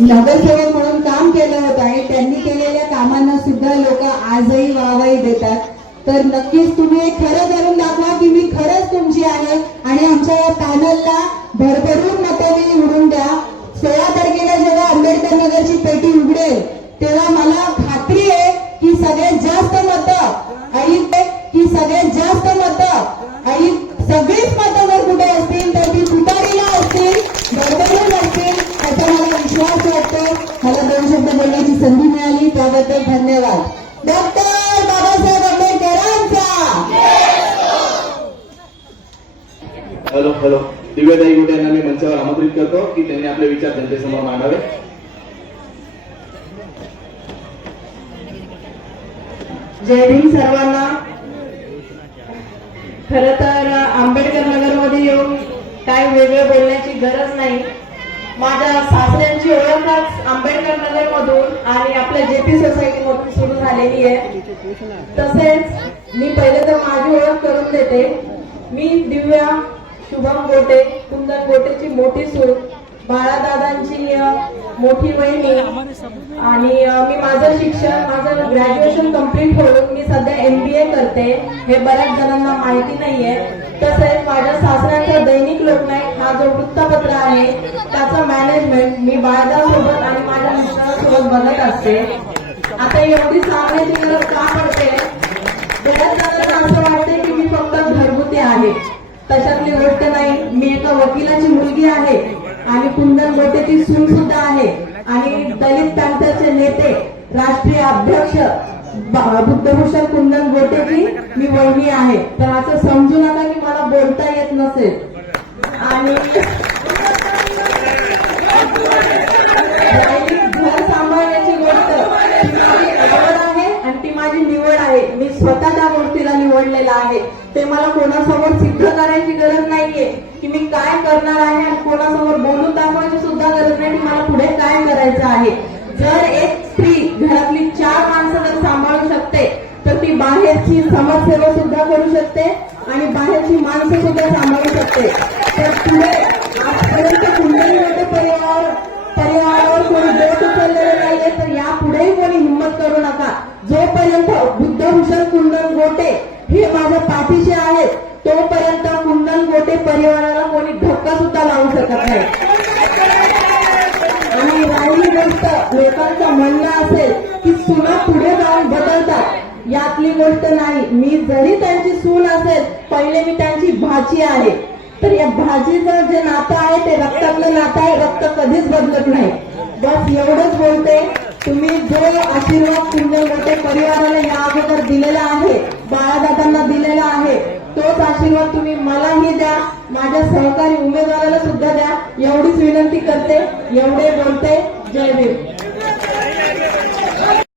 नगरसेवक म्हणून काम केलं होतं आणि त्यांनी केलेल्या कामांना सुद्धा लोक आजही वाहवाही देतात। तर नक्कीच तुम्ही एक खरं करून दाखवा की मी खरंच तुमची आहे आणि आमच्या या पॅनलला भरभरून मतं निवडून द्या। 16 तारखेला जेव्हा आंबेडकर नगरची पेटी उघडेल तेव्हा मला खात्री आहे की सगळ्यात जास्त मतं आणि सगळीच मतं जर कुठे असतील तर ती तुतारीला असतील, भरभरून असतील, याचा मला विश्वास वाटतो। मला 2 शब्द बोलण्याची संधी मिळाली त्याबद्दल धन्यवाद। डॉक्टर बाबासाहेब आंबेडकरांचा हॅलो दिव्याताई गोटे यांना मी मंचावर आमंत्रित करतो की त्यांनी आपले विचार जनतेसमोर मांडावे। जय भीम सर्वांना। खरं तर आंबेडकर नगरमध्ये येऊन काय वेगळं बोलण्याची गरज नाही। माझ्या सासऱ्यांची ओळखच आंबेडकर नगर मधून आणि आपल्या जेपी सोसायटी मधून सुरू झालेली आहे। तसेच मी पहिले तर माझी ओळख करून देते। मी दिव्या शुभम गोटे, कुंदन गोटेची मोठी सून, बाळादादांची मोठी बहिणी आणि मी माझं शिक्षण ग्रॅज्युएशन कंप्लीट होऊन मी सध्या MBA करते। हे बऱ्याच जणांना माहिती नाहीये। तसेच माझ्या सासऱ्यांचा दैनिक लोकनायक हा जो वृत्तपत्र आहे त्याचा मॅनेजमेंट मी बाळादासोबत आणि माझ्या मित्रांसोबत बघत असते। आता एवढी सांगण्याची गरज का पडते? बऱ्याच जणांना असं वाटते की मी फक्त घरगुती आहे। तशातली गोष्ट नाही। मी एका वकिलाची मुलगी आहे आणि कुंदन गोटेची सून सुद्धा आहे आणि दलित पॅंथरचे नेते राष्ट्रीय अध्यक्ष बुद्धभूषण कुंदन गोटेची मी वहिनी आहे। तर असं समजू नका की मला बोलता येत नसेल। आणि घर सांभाळण्याची गोष्ट माझी आवड आहे आणि ती माझी निवड आहे। मी स्वतः त्या गोष्टीला निवडलेला आहे। ते मला कोणासमोर सिद्ध करायची गरज नाहीये की मी काय करणार आहे आणि कोणासमोर बोलून दाखवायची सुद्धा गरज नाही की मला पुढे काय करायचं आहे। जर एक स्त्री घरातली 4 माणसं जर सांभाळू शकते तर ती बाहेरची समाजसेवा सुद्धा करू शकते आणि बाहेरची माणसं सुद्धा सांभाळू शकते। तर पुढे आजपर्यंत कुंडली गोटे परिवारावर कोणी बोट उचललेलं नाहीये, तर यापुढेही कोणी हिंमत करू नका। जोपर्यंत बुद्धभूषण कुंदन गोटे हे माझ्या पाठीशी आहेत तोपर्यंत कुंदन गोटे परिवाराला कोणी धक्का सुद्धा लावू शकत नाही। आणि राहिली गोष्ट लोकांचं म्हणणं असेल की सुना पुढे जाऊन बदलतात, यातली गोष्ट नाही। मी जरी त्यांची सून असेल पहिले मी त्यांची भाची आहे। तर या भाजीचं जे नातं आहे ते रक्तातलं नातं आहे, रक्त कधीच बदलत नाही। बस एवढंच बोलते। तुम्ही जो आशीर्वाद कुंदन गोटे परिवाराला या अगोदर दिलेला आहे, बाळादादांना दिलेला आहे, तोच आशीर्वाद तुम्ही मलाही द्या, माझ्या सहकारी उमेदवाराला सुद्धा द्या। एवढीच विनंती करते, एवढे बोलते। जय भीम।